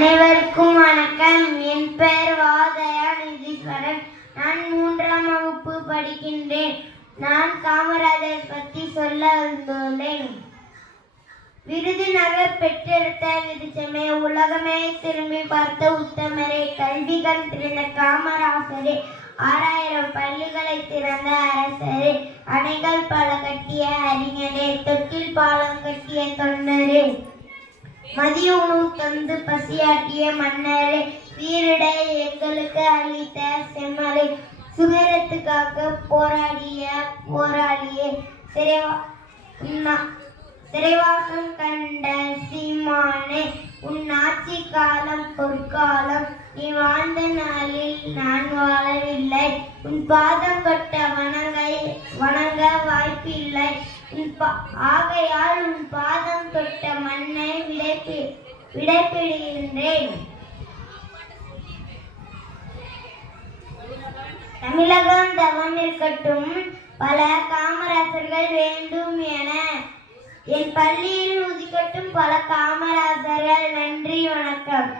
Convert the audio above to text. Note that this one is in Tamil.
அனைவருக்கும் வணக்கம். என் பெயர் தயாநிதீஸ்வரன். நான் 3ஆம் வகுப்பு படிக்கின்றேன். நான் காமராஜர் பற்றி சொல்ல வந்துள்ளேன். விருதுநகர் பெற்றெடுத்த விருச்சமே, உலகமே திரும்பி பார்த்த உத்தமரே, கல்வி கண் திறந்த காமராசரே, 6000 பள்ளிகளை திறந்த அரசரே, அணைகள் பல கட்டிய அறிஞரே, தொட்டில் பாலம் கட்டிய தொண்டரே, மதிய உணவு தந்து பசியாட்டிய மன்னரே, சீருடை எங்களுக்கு அளித்த செம்மலை, சுதந்திரத்துக்காக போராடியே, சிறைவாசம் கண்ட சீமானே, உன் ஆட்சி காலம் பொற்காலம், நீ வாழ்ந்த நாளில் நான் வாழவில்லை, உன் பாதம் தொட்ட வணங்க வாய்ப்பில்லை, ஆகையால் உன் பாதம் தொட்ட மண்ணை விடைபெறுகின்றேன். தமிழகம் தவம் இருக்கட்டும், பல காமராசர்கள் வேண்டும் என என் பள்ளியில் உதிக்கட்டும் பல காமராசர்கள். நன்றி, வணக்கம்.